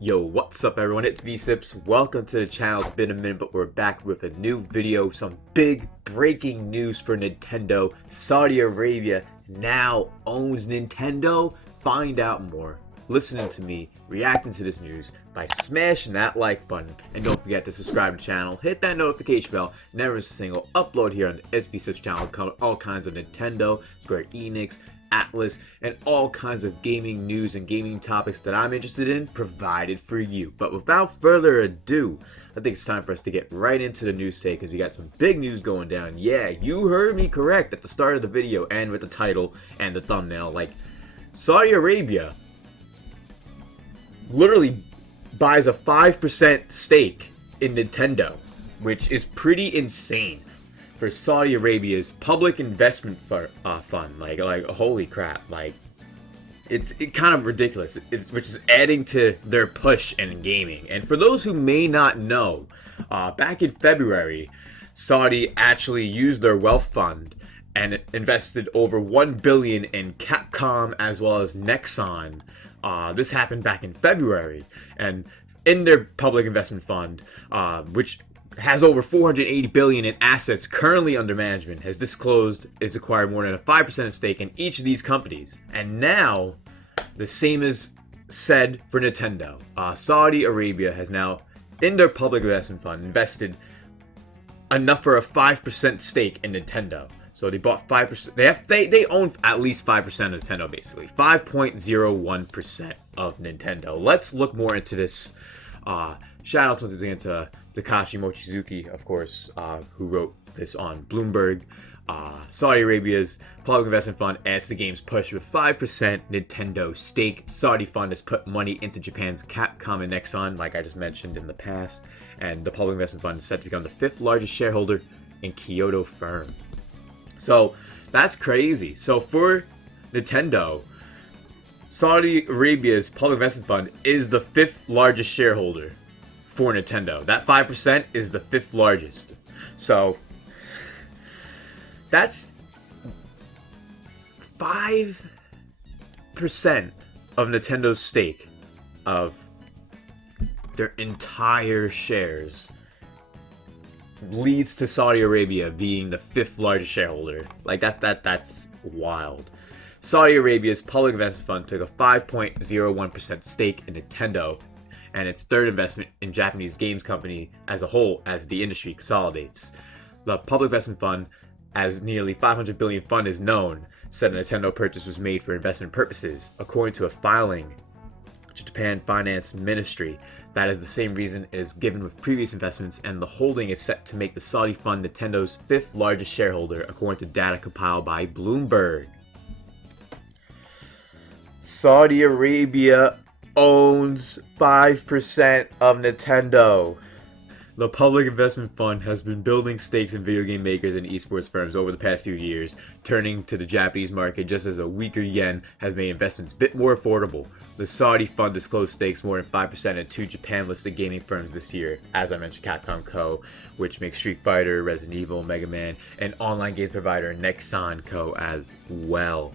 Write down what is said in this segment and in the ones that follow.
Yo, what's up everyone, it's V-Sips. Welcome to the channel. It's been a minute, but we're back with a new video. Some big breaking news for Nintendo. Saudi Arabia now owns Nintendo. Find out more listening to me reacting to this news by smashing that like button. And don't forget to subscribe to the channel, hit that notification bell, never miss a single upload here on the SV6 channel. Cover all kinds of Nintendo, Square Enix, Atlas, and all kinds of gaming news and gaming topics that I'm interested in provided for you. But without further ado, I think it's time for us to get right into the news today because we got some big news going down. Yeah, you heard me correct at the start of the video and with the title and the thumbnail. Like, Saudi Arabia literally buys a 5% stake in Nintendo, which is pretty insane for Saudi Arabia's public investment fund. Like holy crap, like it's kind of ridiculous, which is adding to their push in gaming. And for those who may not know, back in February, Saudi actually used their wealth fund and invested over $1 billion in Capcom as well as Nexon. This happened back in February, and in their public investment fund, which has over $480 billion in assets currently under management, has disclosed it's acquired more than a 5% stake in each of these companies. And now, the same is said for Nintendo. Saudi Arabia has now, in their public investment fund, invested enough for a 5% stake in Nintendo. So they bought 5%. They own at least 5% of Nintendo, basically 5.01% of Nintendo. Let's look more into this. Shout out once again to Takashi Mochizuki, of course, who wrote this on Bloomberg. Saudi Arabia's public investment fund adds to the game's push with 5% Nintendo stake. Saudi fund has put money into Japan's Capcom and Nexon, like I just mentioned in the past, and the public investment fund is set to become the 5th largest shareholder in Kyoto firm. So that's crazy. So for Nintendo, Saudi Arabia's public investment fund is the 5th largest shareholder for Nintendo. That 5% is the 5th largest. So that's 5% of Nintendo's stake of their entire shares leads to Saudi Arabia being the 5th largest shareholder. Like that's wild. Saudi Arabia's public investment fund took a 5.01% stake in Nintendo and its third investment in Japanese games company as a whole as the industry consolidates. The public investment fund, as nearly $500 billion fund is known, said the Nintendo purchase was made for investment purposes, according to a filing to Japan Finance Ministry. That is the same reason it is given with previous investments, and the holding is set to make the Saudi fund Nintendo's 5th largest shareholder, according to data compiled by Bloomberg. Saudi Arabia owns 5% of Nintendo. The public investment fund has been building stakes in video game makers and esports firms over the past few years, turning to the Japanese market just as a weaker yen has made investments a bit more affordable. The Saudi fund disclosed stakes more than 5% in 2 Japan-listed gaming firms this year, as I mentioned Capcom Co., which makes Street Fighter, Resident Evil, Mega Man, and online game provider Nexon Co. as well.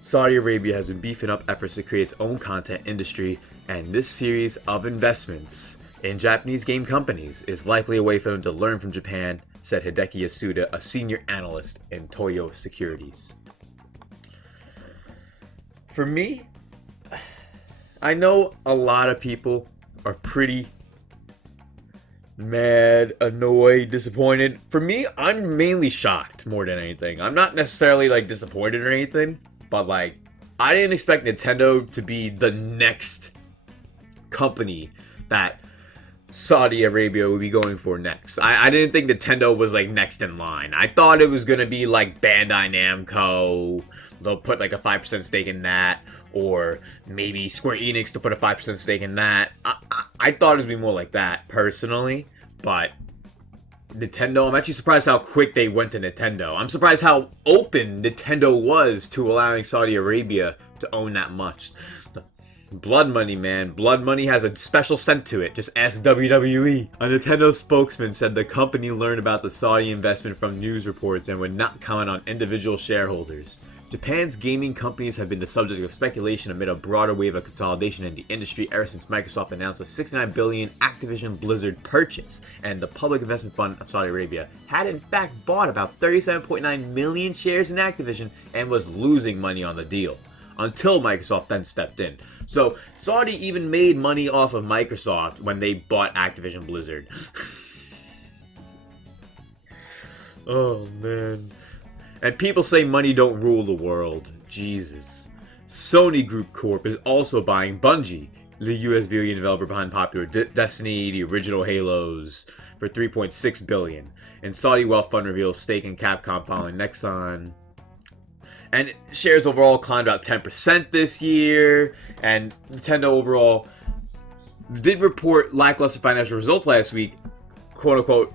Saudi Arabia has been beefing up efforts to create its own content industry, and this series of investments in Japanese game companies is likely a way for them to learn from Japan, said Hideki Yasuda, a senior analyst in Toyo Securities. For me, I know a lot of people are pretty mad, annoyed, disappointed. For me, I'm mainly shocked more than anything. I'm not necessarily like disappointed or anything, but like I didn't expect Nintendo to be the next company that Saudi Arabia would be going for next. I didn't think Nintendo was like next in line. I thought it was gonna be like Bandai Namco. They'll put like a 5% stake in that, or maybe Square Enix to put a 5% stake in that. I thought it was gonna be more like that personally, but Nintendo, I'm actually surprised how quick they went to Nintendo. I'm surprised how open Nintendo was to allowing Saudi Arabia to own that much. Blood money, man. Blood money has a special scent to it. Just ask WWE. A Nintendo spokesman said the company learned about the Saudi investment from news reports and would not comment on individual shareholders. Japan's gaming companies have been the subject of speculation amid a broader wave of consolidation in the industry ever since Microsoft announced a $69 billion Activision Blizzard purchase, and the Public Investment Fund of Saudi Arabia had in fact bought about 37.9 million shares in Activision and was losing money on the deal, until Microsoft then stepped in. So Saudi even made money off of Microsoft when they bought Activision Blizzard. Oh man. And people say money don't rule the world. Jesus. Sony Group Corp is also buying Bungie, the US video game developer behind popular Destiny, the original Halos, for $3.6 billion. And Saudi Wealth Fund reveals stake in Capcom following Nexon. And shares overall climbed about 10% this year. And Nintendo overall did report lackluster financial results last week, quote unquote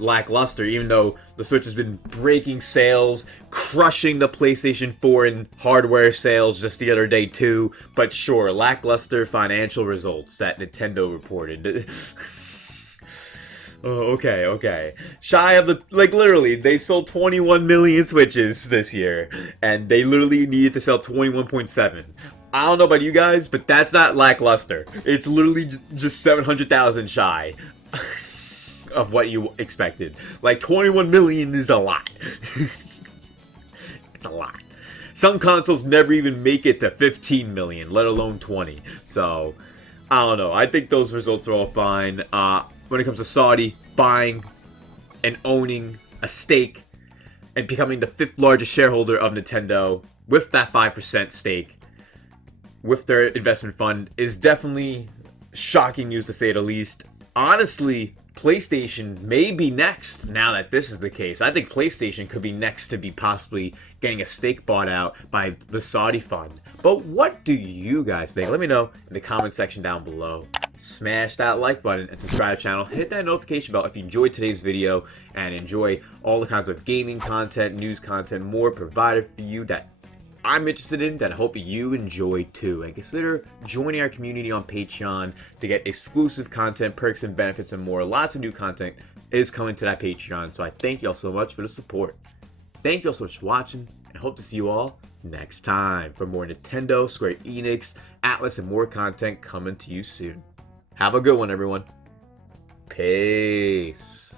lackluster, even though the Switch has been breaking sales, crushing the PlayStation 4 in hardware sales just the other day too. But sure, lackluster financial results that Nintendo reported. Oh, okay. Shy of the, literally, they sold 21 million Switches this year, and they literally needed to sell 21.7. I don't know about you guys, but that's not lackluster. It's literally just 700,000 shy of what you expected. 21 million is a lot. It's a lot. Some consoles never even make it to 15 million, let alone 20. So, I don't know. I think those results are all fine. When it comes to Saudi buying and owning a stake and becoming the 5th largest shareholder of Nintendo with that 5% stake with their investment fund is definitely shocking news, to say the least. Honestly, PlayStation may be next now that this is the case. I think PlayStation could be next to be possibly getting a stake bought out by the Saudi fund. But what do you guys think? Let me know in the comment section down below. Smash that like button and subscribe to the channel. Hit that notification bell if you enjoyed today's video and enjoy all the kinds of gaming content, news content, more provided for you that I'm interested in, that I hope you enjoy too. And consider joining our community on Patreon to get exclusive content, perks and benefits, and more. Lots of new content is coming to that Patreon. So I thank you all so much for the support. Thank you all so much for watching, and hope to see you all next time for more Nintendo, Square Enix, Atlas, and more content coming to you soon. Have a good one, everyone. Peace.